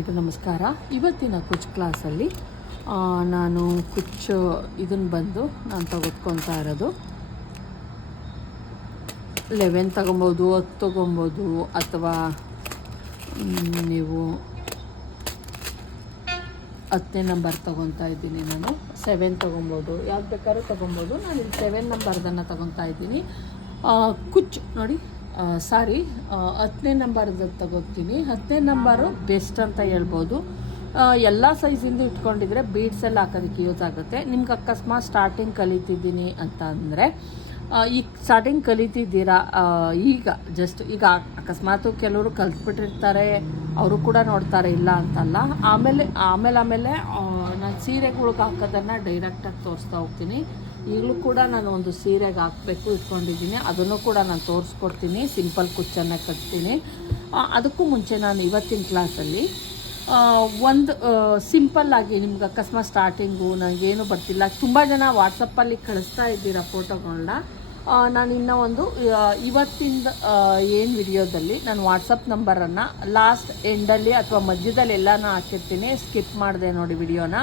ಎಲ್ರಿಗೂ ನಮಸ್ಕಾರ. ಇವತ್ತಿನ ಕುಚ್ ಕ್ಲಾಸಲ್ಲಿ ನಾನು ಕುಚ್ ಇದನ್ನು ಬಂದು ನಾನು ತೆಗೆದುಕೊತಾ ಇರೋದು. ಲೆವೆನ್ ತಗೊಬೋದು, ಹತ್ತು ತೊಗೊಬೋದು, ಅಥವಾ ನೀವು ಹತ್ತನೇ ನಂಬರ್ ತೊಗೊತಾ ಇದ್ದೀನಿ ನಾನು. ಸೆವೆನ್ ತೊಗೊಬೋದು. ಯಾವ್ದು ಬೇಕಾದ್ರೂ ತೊಗೊಬೋದು. ನಾನು ಇಲ್ಲಿ ಸೆವೆನ್ ನಂಬರ್ದನ್ನು ತೊಗೊತಾ ಇದ್ದೀನಿ. ಕುಚ್ ನೋಡಿ. ಸಾರಿ ಹತ್ತನೇ ನಂಬರ್ದು ತಗೋತೀನಿ. ಹತ್ತನೇ ನಂಬರು ಬೆಸ್ಟ್ ಅಂತ ಹೇಳ್ಬೋದು. ಎಲ್ಲ ಸೈಜಿಂದು ಇಟ್ಕೊಂಡಿದ್ರೆ ಬೀಡ್ಸ್ ಎಲ್ಲ ಹಾಕೋದಕ್ಕೆ ಯೂಸ್ ಆಗುತ್ತೆ. ನಿಮ್ಗೆ ಅಕಸ್ಮಾತ್ ಸ್ಟಾರ್ಟಿಂಗ್ ಕಲಿತಿದ್ದೀನಿ ಅಂತ ಅಂದರೆ ಈಗ ಸ್ಟಾರ್ಟಿಂಗ್ ಕಲಿತಿದ್ದೀರಾ ಈಗ ಜಸ್ಟ್ ಈಗ ಅಕಸ್ಮಾತು ಕೆಲವರು ಕಲ್ತ್ಬಿಟ್ಟಿರ್ತಾರೆ, ಅವರು ಕೂಡ ನೋಡ್ತಾರೆ ಇಲ್ಲ ಅಂತಲ್ಲ. ಆಮೇಲೆ ಆಮೇಲೆ ಆಮೇಲೆ ನಾನು ಸೀರೆಗಳಿಗೆ ಹಾಕೋದನ್ನು ಡೈರೆಕ್ಟಾಗಿ ತೋರಿಸ್ತಾ ಹೋಗ್ತೀನಿ. ಈಗಲೂ ಕೂಡ ನಾನು ಒಂದು ಸೀರೆಗೆ ಹಾಕಬೇಕು ಇಟ್ಕೊಂಡಿದ್ದೀನಿ. ಅದನ್ನು ಕೂಡ ನಾನು ತೋರಿಸ್ಕೊಡ್ತೀನಿ. ಸಿಂಪಲ್ ಕುಚ್ಚನ್ನು ಕಟ್ತೀನಿ. ಅದಕ್ಕೂ ಮುಂಚೆ ನಾನು ಇವತ್ತಿನ ಕ್ಲಾಸಲ್ಲಿ ಒಂದು ಸಿಂಪಲ್ಲಾಗಿ ನಿಮ್ಗೆ ಅಕಸ್ಮಾತ್ ಸ್ಟಾರ್ಟಿಂಗು ನನಗೇನು ಬರ್ತಿಲ್ಲ. ತುಂಬ ಜನ ವಾಟ್ಸಪ್ಪಲ್ಲಿ ಕಳಿಸ್ತಾ ಇದ್ದೀರಾ ಫೋಟೋಗಳನ್ನ ನಾನು ಇನ್ನೂ ಒಂದು ಇವತ್ತಿಂದ ಏನು ವಿಡಿಯೋದಲ್ಲಿ ನಾನು ವಾಟ್ಸಪ್ ನಂಬರನ್ನು ಲಾಸ್ಟ್ ಎಂಡಲ್ಲಿ ಅಥವಾ ಮಧ್ಯದಲ್ಲಿ ಎಲ್ಲನೂ ಹಾಕಿರ್ತೀನಿ. ಸ್ಕಿಪ್ ಮಾಡಿದೆ ನೋಡಿ ವಿಡಿಯೋನ.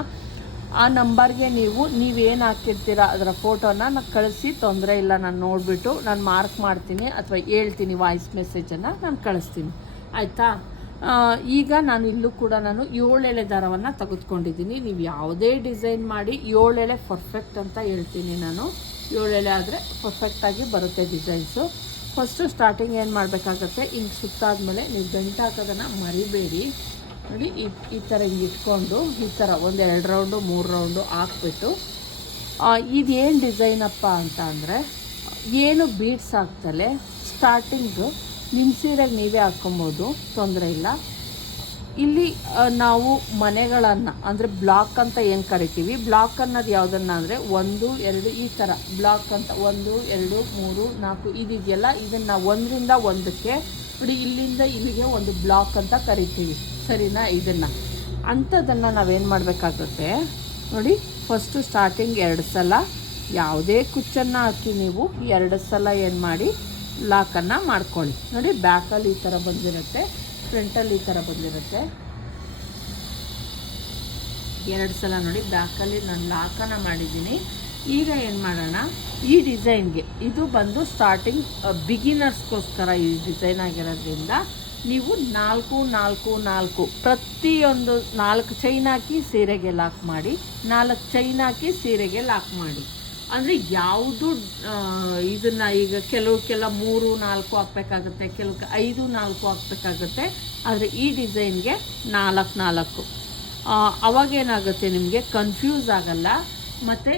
ಆ ನಂಬರ್ಗೆ ನೀವು, ನೀವೇನು ಹಾಕಿರ್ತೀರ ಅದರ ಫೋಟೋನ ನಾನು ಕಳಿಸಿ, ತೊಂದರೆ ಇಲ್ಲ, ನಾನು ನೋಡಿಬಿಟ್ಟು, ನಾನು ಮಾರ್ಕ್ ಮಾಡ್ತೀನಿ ಅಥವಾ ಹೇಳ್ತೀನಿ ವಾಯ್ಸ್ ಮೆಸೇಜನ್ನು, ನಾನು ಕಳಿಸ್ತೀನಿ. ಆಯಿತಾ? ಈಗ ನಾನು ಇಲ್ಲೂ ಕೂಡ ನಾನು ಏಳೆಳೆ ದಾರವನ್ನು ತೆಗೆದುಕೊಂಡಿದ್ದೀನಿ. ನೀವು ಯಾವುದೇ ಡಿಸೈನ್ ಮಾಡಿ, ಏಳೆಳೆ ಪರ್ಫೆಕ್ಟ್ ಅಂತ ಹೇಳ್ತೀನಿ ನಾನು. ಏಳೆಳೆ ಆದರೆ ಪರ್ಫೆಕ್ಟಾಗಿ ಬರುತ್ತೆ ಡಿಸೈನ್ಸು. ಫಸ್ಟು ಸ್ಟಾರ್ಟಿಂಗ್ ಏನು ಮಾಡಬೇಕಾಗತ್ತೆ? ಹಿಂಗೆ ಸುತ್ತಾದ್ಮೇಲೆ ನೀವು ಗಂಟು ಹಾಕೋದನ್ನು ಮರಿಬೇಡಿ. ನೋಡಿ, ಈ ಥರ ಹಿಂಗೆ ಇಟ್ಕೊಂಡು, ಈ ಥರ ಒಂದು ಎರಡು ರೌಂಡು ಮೂರು ರೌಂಡು ಹಾಕ್ಬಿಟ್ಟು ಇದೇನು ಡಿಸೈನಪ್ಪ ಅಂತ ಅಂದರೆ, ಏನು ಬೀಡ್ಸ್ ಹಾಕ್ತಲೇ ಸ್ಟಾರ್ಟಿಂಗು ನಿಮ್ಮ ಸೀರೆಗೆ ನೀವೇ ಹಾಕ್ಕೊಬೋದು, ತೊಂದರೆ ಇಲ್ಲ. ಇಲ್ಲಿ ನಾವು ಮನೆಗಳನ್ನು, ಅಂದರೆ ಬ್ಲಾಕ್ ಅಂತ ಏನು ಕರಿತೀವಿ ಬ್ಲಾಕ್ ಅನ್ನೋದು ಯಾವುದನ್ನ ಅಂದರೆ ಒಂದು, ಎರಡು, ಈ ಥರ ಬ್ಲಾಕ್ ಅಂತ ಒಂದು, ಎರಡು, ಮೂರು, ನಾಲ್ಕು, ಇದಿದೆಯಲ್ಲ, ಇದನ್ನು ಒಂದರಿಂದ ಒಂದಕ್ಕೆ ನೋಡಿ, ಇಲ್ಲಿಂದ ಇಲ್ಲಿಗೆ ಒಂದು ಬ್ಲಾಕ್ ಅಂತ ಕರಿತೀವಿ. ಸರಿನಾ? ಇದನ್ನು. ಅಂಥದ್ದನ್ನು ನಾವೇನು ಮಾಡಬೇಕಾಗುತ್ತೆ? ನೋಡಿ ಫಸ್ಟು ಸ್ಟಾರ್ಟಿಂಗ್ ಎರಡು ಸಲ. ಯಾವುದೇ ಕುಚ್ಚನ್ನು ಹಾಕಿ ನೀವು ಎರಡು ಸಲ ಏನು ಮಾಡಿ ಲಾಕನ್ನು ಮಾಡ್ಕೊಳ್ಳಿ. ನೋಡಿ ಬ್ಯಾಕಲ್ಲಿ ಈ ಥರ ಬಂದಿರುತ್ತೆ ಫ್ರಂಟಲ್ಲಿ ಈ ಥರ ಬಂದಿರುತ್ತೆ. ಎರಡು ಸಲ ನೋಡಿ ಬ್ಯಾಕಲ್ಲಿ ನಾನು ಲಾಕನ್ನು ಮಾಡಿದ್ದೀನಿ. ಈಗ ಏನು ಮಾಡೋಣ? ಈ ಡಿಸೈನ್ಗೆ ಇದು ಬಂದು ಸ್ಟಾರ್ಟಿಂಗ್ ಬಿಗಿನರ್ಸ್ಗೋಸ್ಕರ ಈ ಡಿಸೈನ್ ಆಗಿರೋದ್ರಿಂದ ನೀವು ನಾಲ್ಕು ನಾಲ್ಕು ನಾಲ್ಕು ಪ್ರತಿಯೊಂದು ನಾಲ್ಕು ಚೈನ್ ಹಾಕಿ ಸೀರೆಗೆ ಲಾಕ್ ಮಾಡಿ, ನಾಲ್ಕು ಚೈನ್ ಹಾಕಿ ಸೀರೆಗೆ ಲಾಕ್ ಮಾಡಿ. ಅಂದರೆ ಯಾವುದು ಇದನ್ನು ಈಗ ಕೆಲವಕ್ಕೆಲ್ಲ ಮೂರು, ನಾಲ್ಕು ಹಾಕ್ಬೇಕಾಗುತ್ತೆ ಕೆಲವಕ್ಕೆ ಐದು, ನಾಲ್ಕು ಹಾಕ್ಬೇಕಾಗುತ್ತೆ. ಆದರೆ ಈ ಡಿಸೈನ್ಗೆ ನಾಲ್ಕು ನಾಲ್ಕು. ಅವಾಗೇನಾಗುತ್ತೆ ನಿಮಗೆ? ಕನ್ಫ್ಯೂಸ್ ಆಗಲ್ಲ. ಮತ್ತು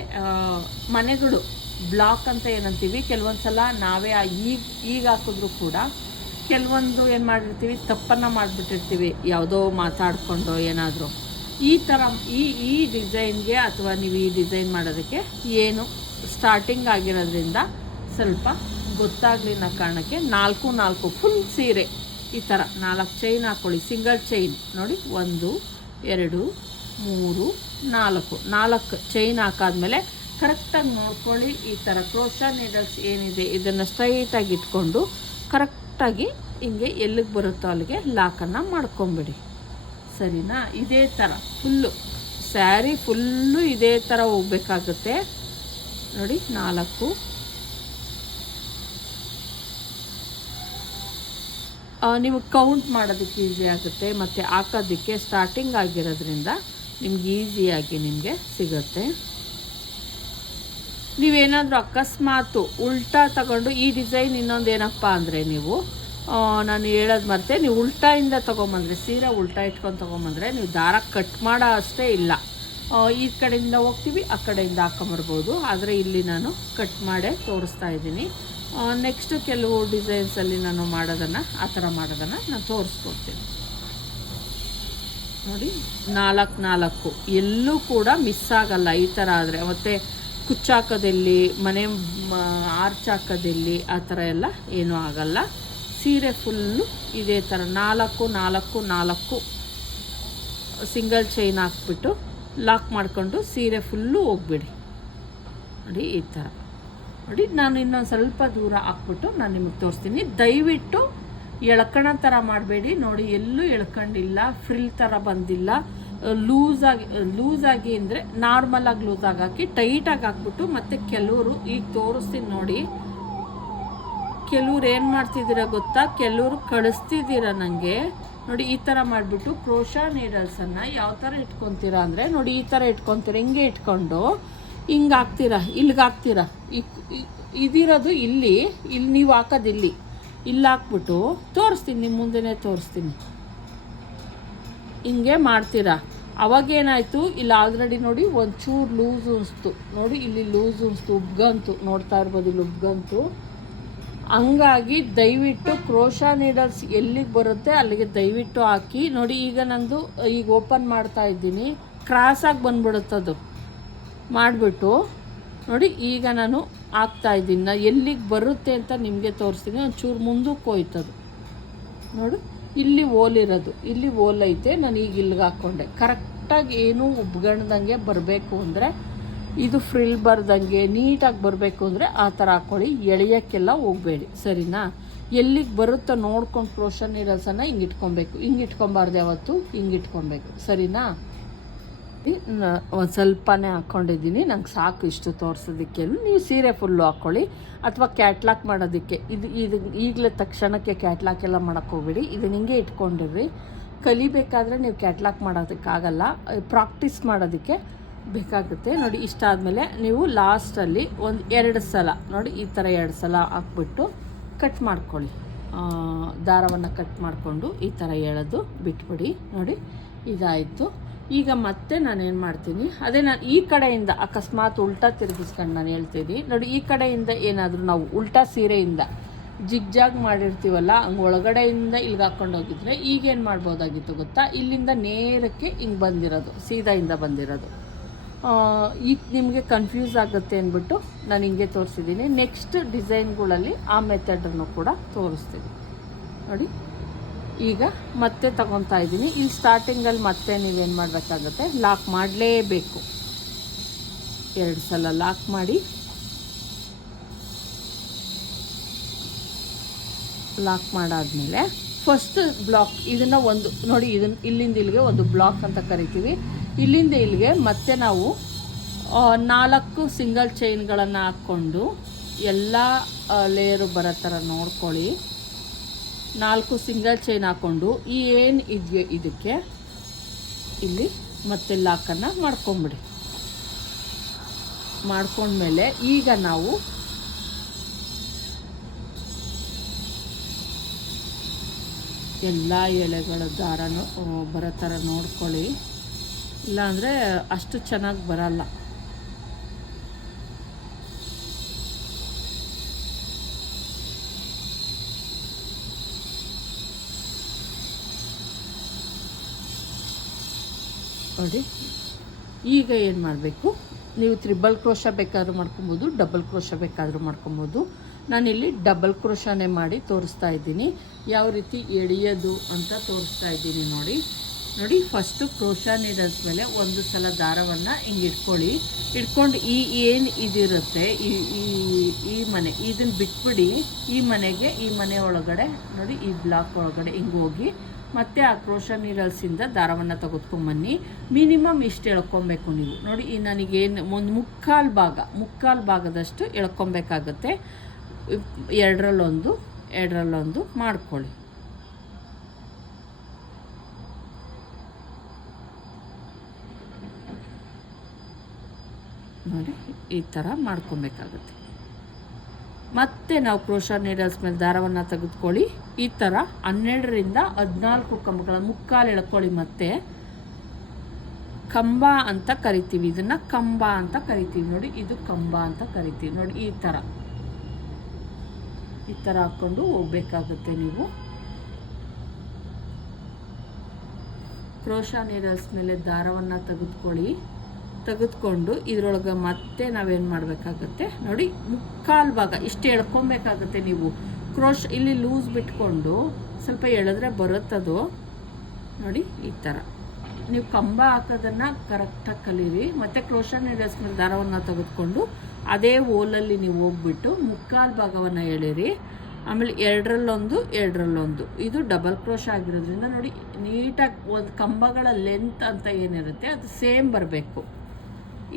ಮನೆಗಳು ಬ್ಲಾಕ್ ಅಂತ ಏನಂತೀವಿ ಕೆಲವೊಂದು ಸಲ ನಾವೇ ಈಗ ಈಗ ಹಾಕಿದ್ರು ಕೂಡ ಕೆಲವೊಂದು ಏನು ಮಾಡಿರ್ತೀವಿ, ತಪ್ಪನ್ನು ಮಾಡಿಬಿಟ್ಟಿರ್ತೀವಿ. ಯಾವುದೋ ಮಾತಾಡಿಕೊಂಡು ಏನಾದರೂ. ಈ ಥರ ಈ ಈ ಡಿಸೈನ್ಗೆ ಅಥವಾ ನೀವು ಈ ಡಿಸೈನ್ ಮಾಡೋದಕ್ಕೆ ಏನು ಸ್ಟಾರ್ಟಿಂಗ್ ಆಗಿರೋದ್ರಿಂದ ಸ್ವಲ್ಪ ಗೊತ್ತಾಗಲಿ ಅನ್ನೋ ಕಾರಣಕ್ಕೆ ನಾಲ್ಕು ನಾಲ್ಕು ಫುಲ್ ಸೀರೆ ಈ ಥರ ನಾಲ್ಕು ಚೈನ್ ಹಾಕ್ಕೊಳ್ಳಿ ಸಿಂಗಲ್ ಚೈನ್ ನೋಡಿ, ಒಂದು, ಎರಡು ಮೂರು, ನಾಲ್ಕು. ನಾಲ್ಕು ಚೈನ್ ಹಾಕಾದ್ಮೇಲೆ ಕರೆಕ್ಟಾಗಿ ನೋಡ್ಕೊಳ್ಳಿ. ಈ ಥರ ಕ್ರೋಶಾ ನೀಡಲ್ಸ್ ಏನಿದೆ ಇದನ್ನು ಸ್ಟ್ರೈಟಾಗಿ ಇಟ್ಕೊಂಡು ಕರೆಕ್ಟಾಗಿ ಹಿಂಗೆ ಎಲ್ಲಿಗೆ ಬರುತ್ತೋ ಅಲ್ಲಿಗೆ ಲಾಕನ್ನು ಮಾಡ್ಕೊಂಬಿಡಿ. ಸರಿನಾ? ಇದೇ ಥರ ಫುಲ್ಲು ಸ್ಯಾರಿ ಫುಲ್ಲು ಇದೇ ಥರ ಹೋಗ್ಬೇಕಾಗುತ್ತೆ. ನೋಡಿ, ನಾಲ್ಕು. ನಿಮಗೆ ಕೌಂಟ್ ಮಾಡೋದಕ್ಕೆ ಈಸಿ ಆಗುತ್ತೆ. ಮತ್ತು ಹಾಕೋದಕ್ಕೆ ಸ್ಟಾರ್ಟಿಂಗ್ ಆಗಿರೋದ್ರಿಂದ ನಿಮ್ಗೆ ಈಸಿಯಾಗಿ ನಿಮಗೆ ಸಿಗುತ್ತೆ. ನೀವೇನಾದರೂ ಅಕಸ್ಮಾತು ಉಲ್ಟಾ ತಗೊಂಡು ಈ ಡಿಸೈನ್ ಇನ್ನೊಂದು ಏನಪ್ಪ ಅಂದರೆ ನೀವು ನಾನು ಹೇಳೋದು ಮರ್ತೆ, ನೀವು ಉಲ್ಟಾಯಿಂದ ತೊಗೊಂಬಂದ್ರೆ, ಸೀರೆ ಉಲ್ಟಾ ಇಟ್ಕೊಂಡು ತೊಗೊಂಬಂದ್ರೆ ನೀವು ದಾರ ಕಟ್ ಮಾಡೋ ಅಷ್ಟೇ ಇಲ್ಲ. ಈ ಕಡೆಯಿಂದ ಹೋಗ್ತೀವಿ, ಆ ಕಡೆಯಿಂದ ಹಾಕೊಂಬರ್ಬೋದು. ಆದರೆ ಇಲ್ಲಿ ನಾನು ಕಟ್ ಮಾಡೇ ತೋರಿಸ್ತಾ ಇದ್ದೀನಿ. ನೆಕ್ಸ್ಟ್ ಕೆಲವು ಡಿಸೈನ್ಸಲ್ಲಿ ನಾನು ಮಾಡೋದನ್ನು, ಆ ಥರ ಮಾಡೋದನ್ನು ನಾನು ತೋರಿಸ್ಕೊಡ್ತೀನಿ. ನೋಡಿ, ನಾಲ್ಕು ನಾಲ್ಕು. ಎಲ್ಲೂ ಕೂಡ ಮಿಸ್ ಆಗಲ್ಲ ಈ ಥರ ಆದರೆ. ಮತ್ತು ಕುಚ್ಚಾಕೋದಲ್ಲಿ, ಮನೆ ಆರ್ಚ್ ಹಾಕೋದೆಲ್ಲಿ ಆ ಥರ ಎಲ್ಲ ಏನೂ ಆಗಲ್ಲ. ಸೀರೆ ಫುಲ್ಲು ಇದೇ ಥರ ನಾಲ್ಕು ನಾಲ್ಕು ನಾಲ್ಕು. ಸಿಂಗಲ್ ಚೈನ್ ಹಾಕ್ಬಿಟ್ಟು ಲಾಕ್ ಮಾಡಿಕೊಂಡು ಸೀರೆ ಫುಲ್ಲು ಹೋಗ್ಬಿಡಿ. ನೋಡಿ ಈ ಥರ ನೋಡಿ, ನಾನು ಇನ್ನೊಂದು ಸ್ವಲ್ಪ ದೂರ ಹಾಕ್ಬಿಟ್ಟು ನಾನು ನಿಮಗೆ ತೋರಿಸ್ತೀನಿ. ದಯವಿಟ್ಟು ಎಳ್ಕಣ ಥರ ಮಾಡಬೇಡಿ. ನೋಡಿ, ಎಲ್ಲೂ ಎಳ್ಕೊಂಡಿಲ್ಲ ಫ್ರಿಲ್ ಥರ ಬಂದಿಲ್ಲ. ಲೂಸಾಗಿ ಲೂಸಾಗಿ ಅಂದರೆ ನಾರ್ಮಲಾಗಿ ಲೂಸಾಗಿ ಹಾಕಿ ಟೈಟಾಗಿ ಹಾಕ್ಬಿಟ್ಟು ಮತ್ತು ಕೆಲವರು ಈಗ ತೋರಿಸ್ತೀನಿ ನೋಡಿ. ಕೆಲವ್ರು ಏನು ಮಾಡ್ತಿದ್ದೀರ ಗೊತ್ತಾ? ಕೆಲವರು ಕಳಿಸ್ತಿದ್ದೀರ ನನಗೆ ನೋಡಿ, ಈ ಥರ ಮಾಡಿಬಿಟ್ಟು ಕ್ರೋಶಾ ನೀಡಲ್ಸನ್ನು ಯಾವ ಥರ ಇಟ್ಕೊತೀರಾ ಅಂದರೆ, ನೋಡಿ, ಈ ಥರ ಇಟ್ಕೊತೀರ, ಹಿಂಗೆ ಇಟ್ಕೊಂಡು ಹಿಂಗೆ ಹಾಕ್ತೀರಾ, ಇಲ್ಲಿಗೆ ಹಾಕ್ತೀರಾ? ಇದಿರೋದು ಇಲ್ಲಿ ಇಲ್ಲಿ ನೀವು ಹಾಕೋದು ಇಲ್ಲಿ ಹಾಕ್ಬಿಟ್ಟು ತೋರಿಸ್ತೀನಿ ನಿಮ್ಮ ಮುಂದೆನೇ ತೋರಿಸ್ತೀನಿ. ಹಿಂಗೆ ಮಾಡ್ತೀರಾ? ಅವಾಗೇನಾಯಿತು? ಇಲ್ಲಿ ಆಲ್ರೆಡಿ ನೋಡಿ ಒಂಚೂರು ಲೂಸ್ ಉಣಿಸ್ತು ನೋಡಿ ಇಲ್ಲಿ ಲೂಸ್ ಉಣಿಸ್ತು ಉಬ್ಗಂತು. ನೋಡ್ತಾ ಇರ್ಬೋದು ಇಲ್ಲಿ ಉಬ್ಗಂತು. ಹಂಗಾಗಿ ದಯವಿಟ್ಟು ಕ್ರೋಶಾ ನೀಡಲ್ಸ್ ಎಲ್ಲಿಗೆ ಬರುತ್ತೆ ಅಲ್ಲಿಗೆ ದಯವಿಟ್ಟು ಹಾಕಿ. ನೋಡಿ, ಈಗ ನಂದು, ಈಗ ಓಪನ್ ಮಾಡ್ತಾ ಇದ್ದೀನಿ. ಕ್ರಾಸಾಗಿ ಬಂದ್ಬಿಡುತ್ತದು. ಮಾಡಿಬಿಟ್ಟು ನೋಡಿ, ಈಗ ನಾನು ಹಾಕ್ತಾ ಇದ್ದೀನಿ ನಾ ಎಲ್ಲಿಗೆ ಬರುತ್ತೆ ಅಂತ ನಿಮಗೆ ತೋರಿಸ್ತೀನಿ. ಒಂಚೂರು ಮುಂದಕ್ಕೆ ಹೋಯ್ತದು. ನೋಡು, ಇಲ್ಲಿ ಓಲಿರೋದು. ಇಲ್ಲಿ ಓಲೈತೆ, ನಾನು ಈಗ ಇಲ್ಲಿಗೆ ಹಾಕ್ಕೊಂಡೆ ಕರೆಕ್ಟಾಗಿ ಏನೂ ಉಬ್ಗಣ್ದಂಗೆ ಬರಬೇಕು ಅಂದರೆ, ಇದು ಫ್ರಿಲ್ ಬರ್ದಂಗೆ ನೀಟಾಗಿ ಬರಬೇಕು ಅಂದರೆ ಆ ಥರ ಹಾಕ್ಕೊಳ್ಳಿ ಎಳೆಯೋಕ್ಕೆಲ್ಲ ಹೋಗಬೇಡಿ. ಸರಿನಾ? ಎಲ್ಲಿಗೆ ಬರುತ್ತೋ ನೋಡ್ಕೊಂಡು ಕ್ರೋಶನ್ ನೀಡಲ್ಸನ್ನು ಹಿಂಗೆ ಇಟ್ಕೊಬೇಕು. ಹಿಂಗೆ ಇಟ್ಕೊಬಾರ್ದು ಯಾವತ್ತು, ಹಿಂಗೆ ಇಟ್ಕೊಬೇಕು. ಸರಿನಾ? ಒಂದು ಸ್ವಲ್ಪನೇ ಹಾಕ್ಕೊಂಡಿದ್ದೀನಿ ನಂಗೆ ಸಾಕು ಇಷ್ಟು ತೋರಿಸೋದಕ್ಕೆ. ನೀವು ಸೀರೆ ಫುಲ್ಲು ಹಾಕ್ಕೊಳ್ಳಿ ಅಥವಾ ಕ್ಯಾಟ್ಲಾಕ್ ಮಾಡೋದಕ್ಕೆ. ಇದು ಇದು ಈಗಲೇ ತಕ್ಷಣಕ್ಕೆ ಕ್ಯಾಟ್ಲಾಕ್ ಎಲ್ಲ ಮಾಡೋಕ್ಕೆ ಹೋಗ್ಬೇಡಿ. ಇದನ್ನ ಹಿಂಗೆ ಇಟ್ಕೊಂಡಿರ್ರಿ. ಕಲಿಬೇಕಾದ್ರೆ ನೀವು ಕ್ಯಾಟ್ಲಾಕ್ ಮಾಡೋದಕ್ಕಾಗಲ್ಲ. ಪ್ರಾಕ್ಟೀಸ್ ಮಾಡೋದಕ್ಕೆ ಬೇಕಾಗುತ್ತೆ. ನೋಡಿ, ಇಷ್ಟ ಆದಮೇಲೆ ನೀವು ಲಾಸ್ಟಲ್ಲಿ ಒಂದು ಎರಡು ಸಲ, ನೋಡಿ, ಈ ಥರ ಎರಡು ಸಲ ಹಾಕ್ಬಿಟ್ಟು ಕಟ್ ಮಾಡ್ಕೊಳ್ಳಿ. ದಾರವನ್ನು ಕಟ್ ಮಾಡಿಕೊಂಡು ಈ ಥರ ಎಳೆದು ಬಿಟ್ಬಿಡಿ. ನೋಡಿ, ಇದಾಯಿತು. ಈಗ ಮತ್ತೆ ನಾನು ಏನು ಮಾಡ್ತೀನಿ? ಅದೇ ನಾನು ಈ ಕಡೆಯಿಂದ ಅಕಸ್ಮಾತ್ ಉಲ್ಟಾ ತಿರುಗಿಸ್ಕೊಂಡು ನಾನು ಹೇಳ್ತೀನಿ ನೋಡಿ, ಈ ಕಡೆಯಿಂದ ಏನಾದರೂ ನಾವು ಉಲ್ಟಾ ಸೀರೆಯಿಂದ ಜಿಗ್ಜಾಗ್ ಮಾಡಿರ್ತೀವಲ್ಲ, ಹಂಗೆ ಒಳಗಡೆಯಿಂದ ಇಲ್ಲಿಗೆ ಹಾಕ್ಕೊಂಡು ಹೋಗಿದ್ರೆ ಈಗೇನು ಮಾಡ್ಬೋದಾಗಿತ್ತು ಗೊತ್ತಾ? ಇಲ್ಲಿಂದ ನೇರಕ್ಕೆ ಹಿಂಗೆ ಬಂದಿರೋದು ಸೀದಾಯಿಂದ ಬಂದಿರೋದು. ಈಗ ನಿಮಗೆ ಕನ್ಫ್ಯೂಸ್ ಆಗುತ್ತೆ ಅಂದ್ಬಿಟ್ಟು ನಾನು ಹಿಂಗೆ ತೋರಿಸಿದ್ದೀನಿ ನೆಕ್ಸ್ಟ್ ಡಿಸೈನ್ಗಳಲ್ಲಿ ಆ ಮೆಥಡನ್ನು ಕೂಡ ತೋರಿಸ್ತೀನಿ. ನೋಡಿ. ಈಗ ಮತ್ತೆ ತಗೊತಾ ಇದ್ದೀನಿ. ಇಲ್ಲಿ ಸ್ಟಾರ್ಟಿಂಗಲ್ಲಿ ಮತ್ತೆ ನೀವೇನು ಮಾಡಬೇಕಾಗತ್ತೆ ಲಾಕ್ ಮಾಡಲೇಬೇಕು. ಎರಡು ಸಲ ಲಾಕ್ ಮಾಡಿ. ಲಾಕ್ ಮಾಡಾದಮೇಲೆ ಫಸ್ಟ್ ಬ್ಲಾಕ್ ಇದನ್ನು ಒಂದು, ನೋಡಿ ಇದನ್ನು ಇಲ್ಲಿಂದ ಇಲ್ಲಿಗೆ ಒಂದು ಬ್ಲಾಕ್ ಅಂತ ಕರಿತೀವಿ. ಇಲ್ಲಿಂದ ಇಲ್ಲಿಗೆ ಮತ್ತೆ ನಾವು ನಾಲ್ಕು ಸಿಂಗಲ್ ಚೈನ್ಗಳನ್ನು ಹಾಕ್ಕೊಂಡು ಎಲ್ಲ ಲೇಯರು ಬರೋ ಥರ ನೋಡ್ಕೊಳ್ಳಿ. ನಾಲ್ಕು ಸಿಂಗಲ್ ಚೈನ್ ಹಾಕ್ಕೊಂಡು ಈ ಏನು ಇದೆಯೋ ಇದಕ್ಕೆ ಇಲ್ಲಿ ಮತ್ತೆ ಲಾಕನ್ನು ಮಾಡ್ಕೊಂಬಿಡಿ. ಮಾಡ್ಕೊಂಡ್ಮೇಲೆ ಈಗ ನಾವು ಎಲ್ಲ ಎಲೆಗಳ ದಾರನೂ ಬರೋ ಥರ ನೋಡ್ಕೊಳ್ಳಿ. ಇಲ್ಲಾಂದರೆ ಅಷ್ಟು ಚೆನ್ನಾಗಿ ಬರಲ್ಲ. ನೋಡಿ ಈಗ ಏನು ಮಾಡಬೇಕು? ನೀವು ತ್ರಿಬಲ್ ಕ್ರೋಶ ಬೇಕಾದರೂ ಮಾಡ್ಕೊಬೋದು, ಡಬಲ್ ಕ್ರೋಶ ಬೇಕಾದರೂ ಮಾಡ್ಕೊಬೋದು. ನಾನಿಲ್ಲಿ ಡಬಲ್ ಕ್ರೋಶನೇ ಮಾಡಿ ತೋರಿಸ್ತಾ ಇದ್ದೀನಿ. ಯಾವ ರೀತಿ ಎಳೆಯೋದು ಅಂತ ತೋರಿಸ್ತಾ ಇದ್ದೀನಿ ನೋಡಿ. ನೋಡಿ ಫಸ್ಟು ಕ್ರೋಶ ನೀಡಲ್ಸ್ ಮೇಲೆ ಒಂದು ಸಲ ದಾರವನ್ನು ಹಿಂಗೆ ಇಟ್ಕೊಳ್ಳಿ. ಇಟ್ಕೊಂಡು ಈ ಏನು ಇದಿರುತ್ತೆ, ಈ ಈ ಈ ಮನೆ ಇದನ್ನು ಬಿಟ್ಬಿಡಿ. ಈ ಮನೆಗೆ, ಈ ಮನೆ ಒಳಗಡೆ, ನೋಡಿ, ಈ ಬ್ಲಾಕ್ ಒಳಗಡೆ ಹಿಂಗೆ ಹೋಗಿ ಮತ್ತೆ ಆ ಕ್ರೋಶ ನೀರಲ್ಸಿಂದ ದಾರವನ್ನು ತೆಗೆದುಕೊಂಬನ್ನಿ. ಮಿನಿಮಮ್ ಇಷ್ಟು ಎಳ್ಕೊಬೇಕು ನೀವು. ನೋಡಿ, ಈ ನನಗೇನು ಒಂದು ಮುಕ್ಕಾಲು ಭಾಗ, ಮುಕ್ಕಾಲು ಭಾಗದಷ್ಟು ಎಳ್ಕೊಬೇಕಾಗತ್ತೆ. ಎರಡರಲ್ಲೊಂದು ಎರಡರಲ್ಲೊಂದು ಮಾಡ್ಕೊಳ್ಳಿ. ನೋಡಿ, ಈ ಥರ ಮಾಡ್ಕೊಬೇಕಾಗತ್ತೆ. ಮತ್ತೆ ನಾವು ಕ್ರೋಶ ನೀಡಲ್ಸ್ ಮೇಲೆ ದಾರವನ್ನು ತೆಗೆದುಕೊಳ್ಳಿ. ಈ ಥರ ಹನ್ನೆರಡರಿಂದ ಹದಿನಾಲ್ಕು ಕಂಬಗಳ ಮುಕ್ಕಾಲು ಎಳ್ಕೊಳ್ಳಿ ಮತ್ತೆ. ಕಂಬ ಅಂತ ಕರಿತೀವಿ. ಇದನ್ನು ಕಂಬ ಅಂತ ಕರಿತೀವಿ ನೋಡಿ. ಇದು ಕಂಬ ಅಂತ ಕರಿತೀವಿ ನೋಡಿ ಈ ಥರ ಈ ಥರ ಹಾಕ್ಕೊಂಡು ಹೋಗ್ಬೇಕಾಗುತ್ತೆ ನೀವು. ಕ್ರೋಶ ನೀಡಲ್ಸ್ ಮೇಲೆ ದಾರವನ್ನು ತೆಗೆದುಕೊಳ್ಳಿ. ತೆಗೆದುಕೊಂಡು ಇದರೊಳಗೆ ಮತ್ತೆ ನಾವೇನು ಮಾಡಬೇಕಾಗತ್ತೆ? ನೋಡಿ, ಮುಕ್ಕಾಲು ಭಾಗ, ಇಷ್ಟು ಎಳ್ಕೊಬೇಕಾಗತ್ತೆ ನೀವು. ಕ್ರೋಶ್ ಇಲ್ಲಿ ಲೂಸ್ ಬಿಟ್ಕೊಂಡು ಸ್ವಲ್ಪ ಎಳೆದ್ರೆ ಬರುತ್ತದು? ನೋಡಿ, ಈ ಥರ. ನೀವು ಕಂಬ ಹಾಕೋದನ್ನು ಕರೆಕ್ಟಾಗಿ ಕಲೀರಿ. ಮತ್ತು ಕ್ರೋಶ ನೀಡಲ್ಸ್ ಮೇಲೆ ದಾರವನ್ನು ತೆಗೆದುಕೊಂಡು ಅದೇ ಓಲಲ್ಲಿ ನೀವು ಹೋಗ್ಬಿಟ್ಟು ಮುಕ್ಕಾಲು ಭಾಗವನ್ನು ಎಳೀರಿ. ಆಮೇಲೆ ಎರಡರಲ್ಲೊಂದು ಎರಡರಲ್ಲೊಂದು. ಇದು ಡಬಲ್ ಕ್ರೋಶ ಆಗಿರೋದ್ರಿಂದ ನೋಡಿ, ನೀಟಾಗಿ ಒಂದು ಕಂಬಗಳ ಲೆಂತ್ ಅಂತ ಏನಿರುತ್ತೆ, ಅದು ಸೇಮ್ ಬರಬೇಕು.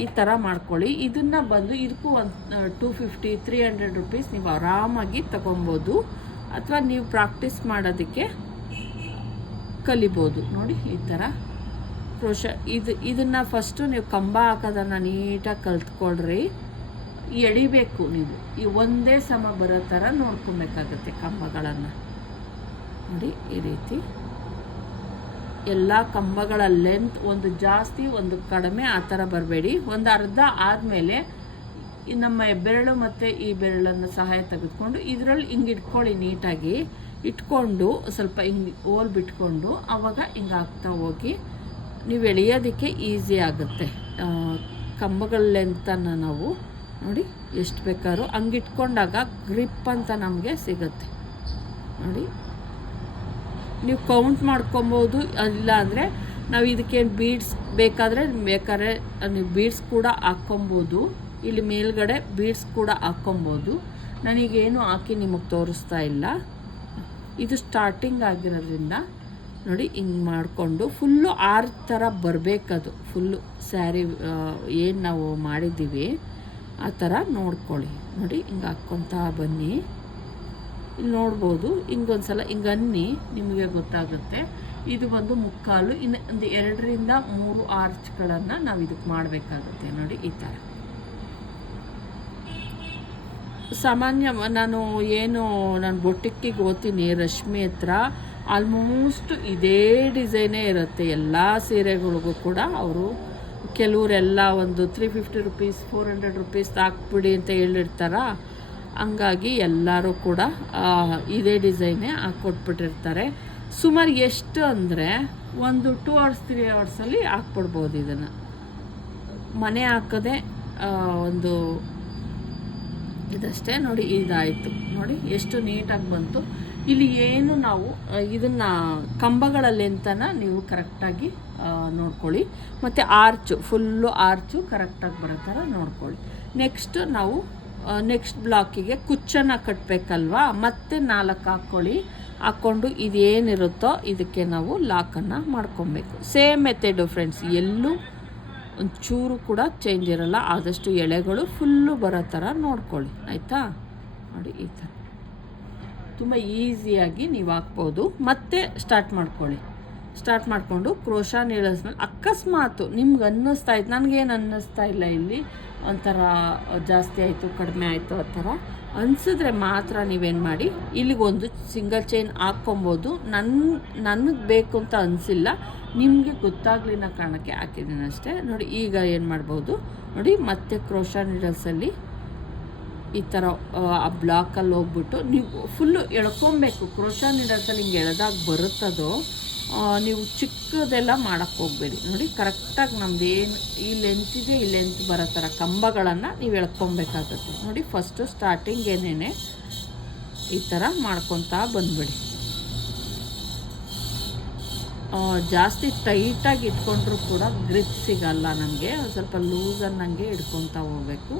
ಈ ಥರ ಮಾಡ್ಕೊಳ್ಳಿ. ಇದನ್ನು ಬಂದು ಇದಕ್ಕೂ ಒಂದು two fifty three hundred rupees ನೀವು ಆರಾಮಾಗಿ ತಗೊಬೋದು. ಅಥವಾ ನೀವು ಪ್ರಾಕ್ಟೀಸ್ ಮಾಡೋದಕ್ಕೆ ಕಲಿಬೋದು. ನೋಡಿ, ಈ ಥರ ಕ್ರೋಶ, ಇದು, ಇದನ್ನು ಫಸ್ಟು ನೀವು ಕಂಬ ಹಾಕೋದನ್ನು ನೀಟಾಗಿ ಕಲ್ತ್ಕೊಳ್ರಿ. ಎಳಿಬೇಕು ನೀವು. ಈ ಒಂದೇ ಸಮ ಬರೋ ಥರ ನೋಡ್ಕೊಬೇಕಾಗತ್ತೆ ಕಂಬಗಳನ್ನು. ನೋಡಿ, ಈ ರೀತಿ. ಎಲ್ಲ ಕಂಬಗಳ ಲೆಂತ್ ಒಂದು ಜಾಸ್ತಿ, ಒಂದು ಕಡಿಮೆ, ಆ ಥರ ಬರಬೇಡಿ. ಒಂದು ಅರ್ಧ ಆದಮೇಲೆ ನಮ್ಮ ಬೆರಳು ಮತ್ತು ಈ ಬೆರಳನ್ನು ಸಹಾಯ ತೆಗೆದುಕೊಂಡು ಇದರಲ್ಲಿ ಹಿಂಗೆ ಇಟ್ಕೊಳ್ಳಿ ನೀಟಾಗಿ. ಇಟ್ಕೊಂಡು ಸ್ವಲ್ಪ ಹಿಂಗೆ ಓಲ್ ಬಿಟ್ಕೊಂಡು ಆವಾಗ ಹಿಂಗೆ ಹಾಕ್ತಾ ಹೋಗಿ ನೀವು ಎಳೆಯೋದಕ್ಕೆ ಈಸಿ ಆಗುತ್ತೆ. ಕಂಬಗಳ ಲೆಂತನ್ನು ನಾವು ನೋಡಿ ಎಷ್ಟು ಬೇಕಾದ್ರೂ ಹಂಗೆ ಇಟ್ಕೊಂಡಾಗ ಗ್ರಿಪ್ ಅಂತ ನಮಗೆ ಸಿಗುತ್ತೆ. ನೋಡಿ. ನೀವು ಕೌಂಟ್ ಮಾಡ್ಕೊಬೋದು, ಇಲ್ಲ ಅಂದರೆ ನಾವು ಇದಕ್ಕೇನು ಬೀಡ್ಸ್ ಬೇಕಾದರೆ ಬೇಕಾದ್ರೆ ನೀವು ಬೀಡ್ಸ್ ಕೂಡ ಹಾಕ್ಕೊಬೋದು. ಇಲ್ಲಿ ಮೇಲ್ಗಡೆ ಬೀಡ್ಸ್ ಕೂಡ ಹಾಕ್ಕೊಬೋದು. ನನಗೇನು ಹಾಕಿ ನಿಮಗೆ ತೋರಿಸ್ತಾ ಇಲ್ಲ. ಇದು ಸ್ಟಾರ್ಟಿಂಗ್ ಆಗಿರೋದ್ರಿಂದ ನೋಡಿ ಹಿಂಗೆ ಮಾಡಿಕೊಂಡು ಫುಲ್ಲು ಆರು ಥರ ಬರಬೇಕದು. ಫುಲ್ಲು ಸ್ಯಾರಿ ಏನು ನಾವು ಮಾಡಿದ್ದೀವಿ, ಆ ಥರ ನೋಡ್ಕೊಳ್ಳಿ. ನೋಡಿ ಹಿಂಗೆ ಹಾಕ್ಕೊತಾ ಬನ್ನಿ. ಇಲ್ಲಿ ನೋಡ್ಬೋದು. ಹಿಂಗೊಂದು ಸಲ ಹಿಂಗೆ ನಿಮಗೆ ಗೊತ್ತಾಗುತ್ತೆ. ಇದು ಒಂದು ಮುಕ್ಕಾಲು, ಇನ್ನು ಒಂದು ಎರಡರಿಂದ ಮೂರು ಆರ್ಚ್ಗಳನ್ನು ನಾವು ಇದಕ್ಕೆ ಮಾಡಬೇಕಾಗುತ್ತೆ ನೋಡಿ ಈ ಥರ ಸಾಮಾನ್ಯ ನಾನು ಏನು, ನಾನು ಬೊಟ್ಟಿಕ್ಕಿಗೆ ಓದ್ತೀನಿ ರಶ್ಮಿ ಹತ್ರ. ಆಲ್ಮೋಸ್ಟ್ ಇದೇ ಡಿಸೈನೇ ಇರುತ್ತೆ. ಎಲ್ಲ ಸೀರೆಗಳಿಗೂ ಕೂಡ ಅವರು ಕೆಲವರೆಲ್ಲ ಒಂದು three fifty rupees, four hundred rupees ಹಾಕ್ಬಿಡಿ ಅಂತ ಹೇಳಿರ್ತಾರ? ಹಂಗಾಗಿ ಎಲ್ಲರೂ ಕೂಡ ಇದೇ ಡಿಸೈನೇ ಹಾಕ್ಕೊಟ್ಬಿಟ್ಟಿರ್ತಾರೆ. ಸುಮಾರು ಎಷ್ಟು ಅಂದರೆ ಒಂದು ಟೂ ಅವರ್ಸ್ ತ್ರೀ ಅವರ್ಸಲ್ಲಿ ಹಾಕ್ಬಿಡ್ಬೋದು ಇದನ್ನು. ಮನೆ ಹಾಕೋದೇ ಒಂದು ಇದಷ್ಟೇ ನೋಡಿ ಇದಾಯಿತು. ನೋಡಿ ಎಷ್ಟು ನೀಟಾಗಿ ಬಂತು. ಇಲ್ಲಿ ಏನು ನಾವು ಇದನ್ನು ಕಂಬಗಳಲ್ಲಿ ಅಂತ ನೀವು ಕರೆಕ್ಟಾಗಿ ನೋಡ್ಕೊಳ್ಳಿ. ಮತ್ತು ಆರ್ಚು, ಫುಲ್ಲು ಆರ್ಚು ಕರೆಕ್ಟಾಗಿ ಬರೋ ಥರ ನೋಡ್ಕೊಳ್ಳಿ. ನೆಕ್ಸ್ಟ್ ನಾವು ನೆಕ್ಸ್ಟ್ ಬ್ಲಾಕಿಗೆ ಕುಚ್ಚನ್ನು ಕಟ್ಟಬೇಕಲ್ವಾ ಮತ್ತೆ ನಾಲ್ಕು ಹಾಕ್ಕೊಳ್ಳಿ ಹಾಕ್ಕೊಂಡು ಇದೇನಿರುತ್ತೋ ಇದಕ್ಕೆ ನಾವು ಲಾಕನ್ನು ಮಾಡ್ಕೊಬೇಕು. ಸೇಮ್ ಮೆಥೆಡು ಫ್ರೆಂಡ್ಸ್ ಎಲ್ಲೂ ಒಂಚೂರು ಕೂಡ ಚೇಂಜ್ ಇರಲ್ಲ. ಆದಷ್ಟು ಎಳೆಗಳು ಫುಲ್ಲು ಬರೋ ಥರ ನೋಡ್ಕೊಳ್ಳಿ. ಆಯಿತಾ? ನೋಡಿ ಈ ಥರ ತುಂಬ ಈಸಿಯಾಗಿ ನೀವು ಹಾಕ್ಬೋದು. ಮತ್ತೆ ಸ್ಟಾರ್ಟ್ ಮಾಡ್ಕೊಳ್ಳಿ. ಸ್ಟಾರ್ಟ್ ಮಾಡಿಕೊಂಡು ಕ್ರೋಶ ನೀಳಿಸ್ಮೇಲೆ ಅಕಸ್ಮಾತು ನಿಮ್ಗೆ ಅನ್ನಿಸ್ತಾ ಇತ್ತು ನನಗೇನು ಅನ್ನಿಸ್ತಾ ಇಲ್ಲ ಇಲ್ಲಿ. ಒಂಥರ ಜಾಸ್ತಿ ಆಯಿತು, ಕಡಿಮೆ ಆಯಿತು ಆ ಥರ. ಅನಿಸಿದ್ರೆ ಮಾತ್ರ ನೀವೇನು ಮಾಡಿ, ಇಲ್ಲಿಗೊಂದು ಸಿಂಗಲ್ ಚೈನ್ ಹಾಕ್ಕೊಬೋದು. ನನ್ನ ನನಗೆ ಬೇಕು ಅಂತ ಅನಿಸಿಲ್ಲ. ನಿಮಗೆ ಗೊತ್ತಾಗ್ಲಿ ಅನ್ನೋ ಕಾರಣಕ್ಕೆ ಹಾಕಿದ್ದೀನಿ ಅಷ್ಟೇ. ನೋಡಿ, ಈಗ ಏನು ಮಾಡ್ಬೋದು? ನೋಡಿ, ಮತ್ತೆ ಕ್ರೋಶ ನೀಡಲ್ಸಲ್ಲಿ ಈ ಥರ, ಆ ಬ್ಲಾಕಲ್ಲಿ ಹೋಗ್ಬಿಟ್ಟು ನೀವು ಫುಲ್ಲು ಎಳ್ಕೊಬೇಕು. ಕ್ರೋಶ ನೀಡಲ್ಸಲ್ಲಿ ಹಿಂಗೆ ಎಳೆದಾಗ ಬರುತ್ತದೋ ನೀವು ಚಿಕ್ಕದೆಲ್ಲ ಮಾಡೋಕ್ಕೆ ಹೋಗಬೇಡಿ. ನೋಡಿ ಕರೆಕ್ಟಾಗಿ ನಮ್ದು ಏನು ಈ ಇದೆ, ಈ ಲೆಂತ್ ಬರೋ ಥರ ಕಂಬಗಳನ್ನು ನೀವು ಎಳ್ಕೊಬೇಕಾಗತ್ತೆ ನೋಡಿ ಫಸ್ಟು ಸ್ಟಾರ್ಟಿಂಗ್ ಏನೇನೆ ಈ ಥರ ಮಾಡ್ಕೊತಾ ಬಂದ್ಬಿಡಿ. ಜಾಸ್ತಿ ಟೈಟಾಗಿ ಇಟ್ಕೊಂಡ್ರೂ ಕೂಡ ಗ್ರಿಪ್ ಸಿಗಲ್ಲ ನಮಗೆ. ಸ್ವಲ್ಪ ಲೂಸ್ ಅನ್ನಂಗೆ ಇಟ್ಕೊತಾ ಹೋಗ್ಬೇಕು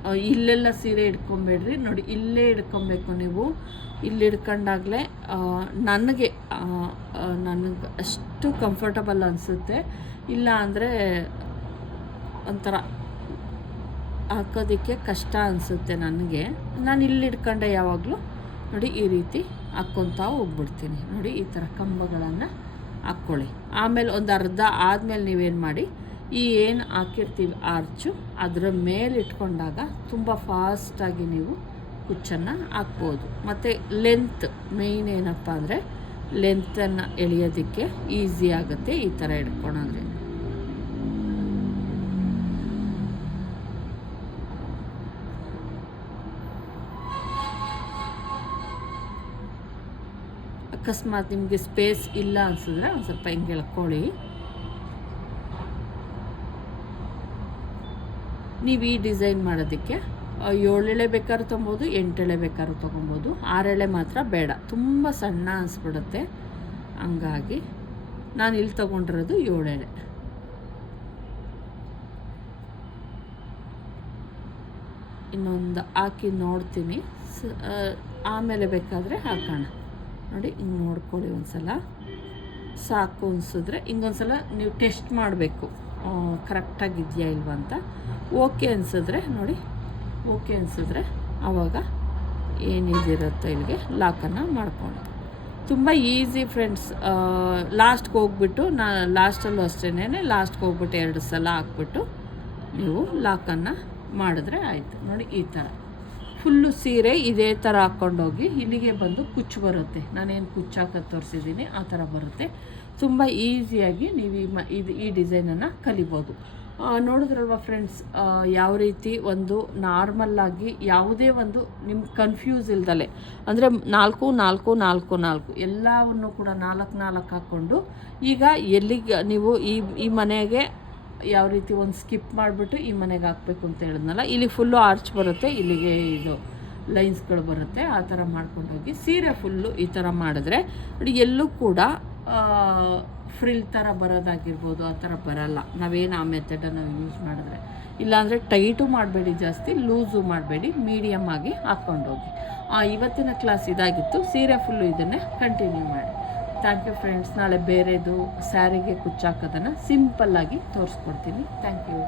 ಆ, ಇಲ್ಲೆಲ್ಲ ಸೀರೆ ಇಟ್ಕೊಬೇಡ್ರಿ. ನೋಡಿ, ಇಲ್ಲೇ ಹಿಡ್ಕೊಬೇಕು ನೀವು. ಇಲ್ಲಿ ಹಿಡ್ಕೊಂಡಾಗಲೇ ನನಗೆ ನನಗೆ ಅಷ್ಟು ಕಂಫರ್ಟಬಲ್ ಅನಿಸುತ್ತೆ. ಇಲ್ಲ ಅಂದರೆ ಒಂಥರ ಹಾಕೋದಕ್ಕೆ ಕಷ್ಟ ಅನಿಸುತ್ತೆ ನನಗೆ. ನಾನು ಇಲ್ಲಿ ಹಿಡ್ಕೊಂಡೆ ಯಾವಾಗಲೂ. ನೋಡಿ, ಈ ರೀತಿ ಹಾಕ್ಕೊತಾ ಹೋಗ್ಬಿಡ್ತೀನಿ. ನೋಡಿ, ಈ ಥರ ಕಂಬಗಳನ್ನು ಹಾಕ್ಕೊಳ್ಳಿ ಆಮೇಲೆ ಒಂದು ಅರ್ಧ ಆದಮೇಲೆ ನೀವೇನು ಮಾಡಿ ಈ ಏನು ಹಾಕಿರ್ತೀವಿ ಆರ್ಚು, ಅದರ ಮೇಲೆ ಇಟ್ಕೊಂಡಾಗ ತುಂಬ ಫಾಸ್ಟಾಗಿ ನೀವು ಕುಚ್ಚನ್ನು ಹಾಕ್ಬೋದು. ಮತ್ತು ಲೆಂತ್ ಮೇಯ್ನ್ ಏನಪ್ಪ ಅಂದರೆ ಲೆಂತನ್ನು ಎಳೆಯೋದಕ್ಕೆ ಈಸಿ ಆಗುತ್ತೆ ಈ ಥರ ಇಟ್ಕೊಳೋದ್ರಿಂದ ಅಕಸ್ಮಾತ್ ನಿಮಗೆ ಸ್ಪೇಸ್ ಇಲ್ಲ ಅನ್ಸಿದ್ರೆ ಒಂದು ಸ್ವಲ್ಪ ಹಿಂಗೆ ಎಳ್ಕೊಳ್ಳಿ. ನೀವು ಈ ಡಿಸೈನ್ ಮಾಡೋದಕ್ಕೆ ಏಳೆಳೆ ಬೇಕಾದ್ರೂ ತೊಗೊಬೋದು ಎಂಟೆಳೆ ಬೇಕಾದ್ರೂ ತೊಗೊಬೋದು. ಆರೆಳೆ ಮಾತ್ರ ಬೇಡ. ತುಂಬ ಸಣ್ಣ ಅನಿಸ್ಬಿಡುತ್ತೆ. ಹಂಗಾಗಿ ನಾನು ಇಲ್ಲಿ ತೊಗೊಂಡಿರೋದು ಏಳೆಳೆ. ಇನ್ನೊಂದು ಹಾಕಿ ನೋಡ್ತೀನಿ. ಸ ಆಮೇಲೆ ಬೇಕಾದರೆ ಹಾಕೋಣ. ನೋಡಿ, ಹಿಂಗೆ ನೋಡ್ಕೊಳ್ಳಿ ಒಂದ್ಸಲ. ಸಾಕು ಅನಿಸಿದ್ರೆ ಹಿಂಗೊಂದ್ಸಲ ನೀವು ಟೆಸ್ಟ್ ಮಾಡಬೇಕು. ಕರೆಕ್ಟಾಗಿದೆಯಾ ಇಲ್ವಾ ಅಂತ? ಓಕೆ ಅನಿಸಿದ್ರೆ ನೋಡಿ, ಓಕೆ ಅನಿಸಿದ್ರೆ ಆವಾಗ ಏನಿದಿರುತ್ತೋ ಇಲ್ಲಿಗೆ ಲಾಕನ್ನು ಮಾಡ್ಕೊಂಡು ತುಂಬ ಈಸಿ ಫ್ರೆಂಡ್ಸ್ ಲಾಸ್ಟ್ಗೆ ಹೋಗ್ಬಿಟ್ಟು ನಾ ಲಾಸ್ಟಲ್ಲೂ ಅಷ್ಟೇನೆ ಲಾಸ್ಟ್ಗೆ ಹೋಗ್ಬಿಟ್ಟು ಎರಡು ಸಲ ಹಾಕ್ಬಿಟ್ಟು ನೀವು ಲಾಕನ್ನು ಮಾಡಿದ್ರೆ ಆಯಿತು. ನೋಡಿ ಈ ಥರ. ಫುಲ್ಲು ಸೀರೆ ಇದೇ ಥರ ಹಾಕ್ಕೊಂಡೋಗಿ ಇಲ್ಲಿಗೆ ಬಂದು ಕುಚ್ಚು ಬರುತ್ತೆ. ನಾನೇನು ಕುಚ್ಚು ಹಾಕೋದು ತೋರಿಸಿದ್ದೀನಿ, ಆ ಥರ ಬರುತ್ತೆ. ತುಂಬ ಈಸಿಯಾಗಿ ನೀವು ಈ ಮ, ಇದು ಈ ಡಿಸೈನನ್ನು ಕಲಿಬೋದು. ನೋಡಿದ್ರಲ್ವ ಫ್ರೆಂಡ್ಸ್ ಯಾವ ರೀತಿ ಒಂದು ನಾರ್ಮಲ್ಲಾಗಿ ಯಾವುದೇ ಒಂದು ನಿಮ್ಗೆ ಕನ್ಫ್ಯೂಸ್ ಇಲ್ದಲೆ, ಅಂದರೆ ನಾಲ್ಕು ನಾಲ್ಕು ನಾಲ್ಕು ನಾಲ್ಕು ಎಲ್ಲವನ್ನು ಕೂಡ ನಾಲ್ಕು ನಾಲ್ಕು ಹಾಕ್ಕೊಂಡು ಈಗ ಎಲ್ಲಿಗೆ ನೀವು ಈ ಈ ಮನೆಗೆ ಯಾವ ರೀತಿ ಒಂದು ಸ್ಕಿಪ್ ಮಾಡಿಬಿಟ್ಟು ಈ ಮನೆಗೆ ಹಾಕ್ಬೇಕು ಅಂತ ಹೇಳಿದ್ನಲ್ಲ, ಇಲ್ಲಿ ಫುಲ್ಲು ಆರ್ಚ್ ಬರುತ್ತೆ, ಇಲ್ಲಿಗೆ ಇದು ಲೈನ್ಸ್ಗಳು ಬರುತ್ತೆ, ಆ ಥರ ಮಾಡ್ಕೊಂಡೋಗಿ ಸೀರೆ ಫುಲ್ಲು ಈ ಥರ ಮಾಡಿದ್ರೆ ಎಲ್ಲೂ ಕೂಡ ಫ್ರಿಲ್ ಥರ ಬರೋದಾಗಿರ್ಬೋದು ಆ ಥರ ಬರಲ್ಲ. ನಾವೇನು ಆ ಮೆಥಡನ್ನು ಯೂಸ್ ಮಾಡಿದ್ರೆ. ಇಲ್ಲಾಂದರೆ ಟೈಟು ಮಾಡಬೇಡಿ ಜಾಸ್ತಿ ಲೂಸು ಮಾಡಬೇಡಿ ಮೀಡಿಯಮ್ ಆಗಿ ಹಾಕ್ಕೊಂಡೋಗಿ ಆ, ಇವತ್ತಿನ ಕ್ಲಾಸ್ ಇದಾಗಿತ್ತು. ಸೀರೆ ಫುಲ್ಲು ಇದನ್ನೇ ಕಂಟಿನ್ಯೂ ಮಾಡಿ. ಥ್ಯಾಂಕ್ ಯು ಫ್ರೆಂಡ್ಸ್ ನಾಳೆ ಬೇರೆದು ಸ್ಯಾರಿಗೆ ಕುಚ್ಚಾಕೋದನ್ನು ಸಿಂಪಲ್ಲಾಗಿ ತೋರಿಸ್ಕೊಡ್ತೀನಿ. Thank you